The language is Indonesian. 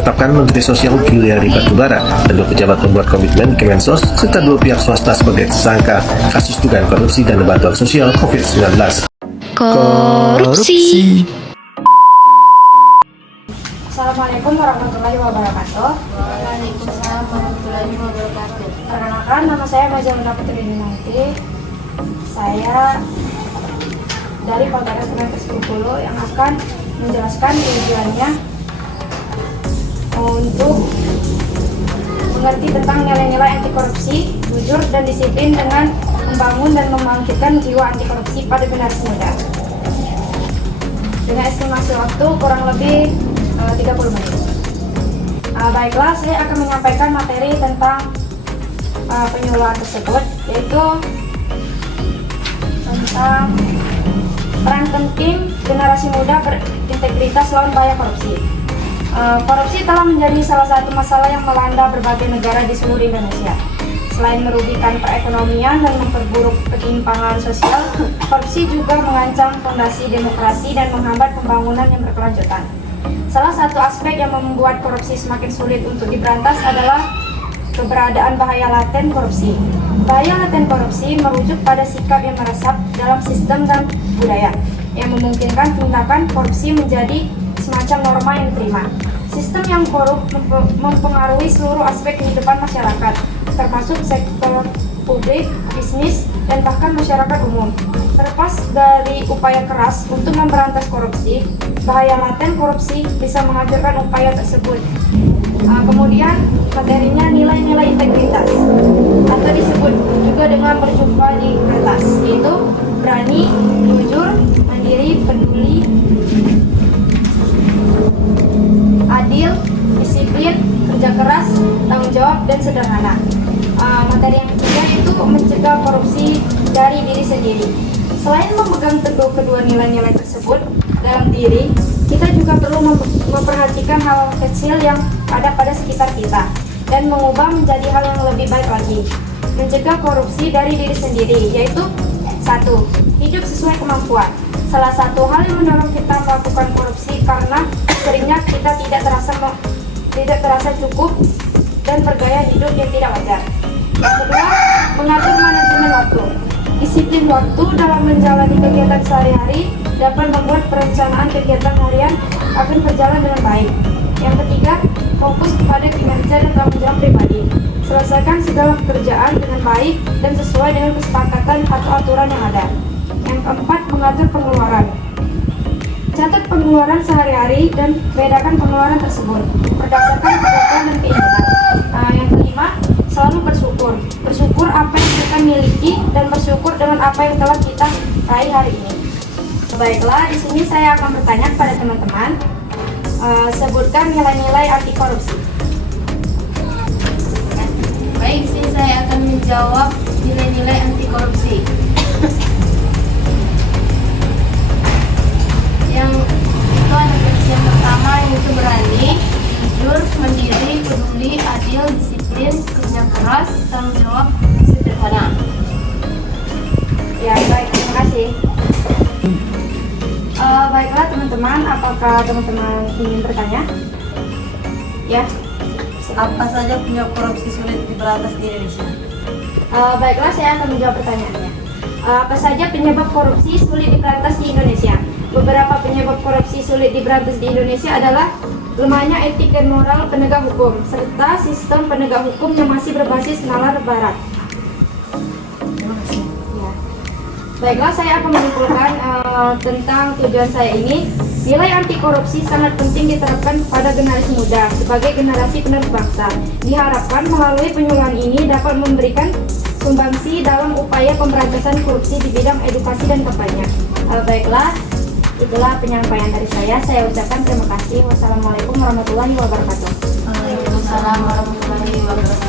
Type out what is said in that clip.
menetapkan Menteri Sosial Juliari Batubara dan 2 pejabat pembuat komitmen Kemensos serta 2 pihak swasta sebagai tersangka kasus dugaan korupsi dana bantuan sosial COVID-19. Korupsi. Assalamualaikum warahmatullahi wabarakatuh. Waalaikumsalam warahmatullahi wabarakatuh. Perkenalkan, nama saya Majaluna Putri Dinanti. Saya dari Fakultas Kemenkes Bengkulu yang akan menjelaskan tujuannya untuk mengerti tentang nilai-nilai anti korupsi, jujur dan disiplin dengan membangun dan membangkitkan jiwa anti korupsi pada generasi muda. Dengan estimasi waktu kurang lebih 30 menit. Baiklah, saya akan menyampaikan materi tentang penyuluhan tersebut, yaitu tentang peran penting generasi muda berintegritas lawan bahaya korupsi. Korupsi telah menjadi salah satu masalah yang melanda berbagai negara di seluruh Indonesia. Selain merugikan perekonomian dan memperburuk ketimpangan sosial, korupsi juga mengancam fondasi demokrasi dan menghambat pembangunan yang berkelanjutan. Salah satu aspek yang membuat korupsi semakin sulit untuk diberantas adalah keberadaan bahaya laten korupsi. Bahaya laten korupsi merujuk pada sikap yang meresap dalam sistem dan budaya, yang memungkinkan tindakan korupsi menjadi semacam norma yang diterima. Sistem yang korup mempengaruhi seluruh aspek kehidupan masyarakat, termasuk sektor publik, bisnis, dan bahkan masyarakat umum. Terlepas dari upaya keras untuk memberantas korupsi, bahaya laten korupsi bisa menghancurkan upaya tersebut. Kemudian materinya nilai-nilai integritas, atau disebut juga dengan berjumpa di atas, yaitu berani, jujur, mandiri, peduli, adil, disiplin, kerja keras, tanggung jawab, dan sederhana. Materi yang ketiga itu mencegah korupsi dari diri sendiri. Selain memegang teguh kedua nilai-nilai tersebut dalam diri, kita juga perlu memperhatikan hal kecil yang ada pada sekitar kita dan mengubah menjadi hal yang lebih baik lagi. Mencegah korupsi dari diri sendiri, yaitu 1. Hidup sesuai kemampuan. Salah satu hal yang mendorong kita melakukan korupsi karena seringnya kita tidak terasa cukup dan bergaya hidup yang tidak wajar. Yang kedua, mengatur manajemen waktu. Disiplin waktu dalam menjalani kegiatan sehari-hari dapat membuat perencanaan kegiatan harian akan berjalan dengan baik. Yang ketiga, fokus kepada kinerja dan tanggung jawab pribadi. Selesaikan segala pekerjaan dengan baik dan sesuai dengan kesepakatan atau aturan yang ada. Yang keempat, mengatur pengeluaran. Catat pengeluaran sehari-hari dan bedakan pengeluaran tersebut berdasarkan kebutuhan dan keinginan. Yang kelima, selalu bersyukur. Bersyukur apa yang kita miliki dan bersyukur dengan apa yang telah kita raih hari ini. Baiklah, di sini saya akan bertanya kepada teman-teman. Sebutkan nilai-nilai anti korupsi. Baik, sih saya akan menjawab nilai-nilai anti korupsi. Yang pertama yaitu berani, jujur, mandiri, peduli, adil, disiplin, kerja keras, tanggung jawab, sederhana. Ya, baik, terima kasih. Baiklah teman-teman, apakah teman-teman ingin bertanya? Ya. Apa saja penyebab korupsi sulit diberantas di Indonesia? Baiklah, saya akan menjawab pertanyaannya. Apa saja penyebab korupsi sulit diberantas di Indonesia? Beberapa penyebab korupsi sulit diberantas di Indonesia adalah lemahnya etik dan moral penegak hukum, serta sistem penegak hukum yang masih berbasis nalar barat. Ya. Baiklah, saya akan menyimpulkan tentang tujuan saya ini. Nilai anti korupsi sangat penting diterapkan pada generasi muda sebagai generasi penerus bangsa. Diharapkan melalui penyuluhan ini dapat memberikan sumbangsi dalam upaya pemberantasan korupsi di bidang edukasi dan kampanye. Baiklah, itulah penyampaian dari saya. Saya ucapkan terima kasih. Wassalamualaikum warahmatullahi wabarakatuh. Waalaikumsalam warahmatullahi wabarakatuh.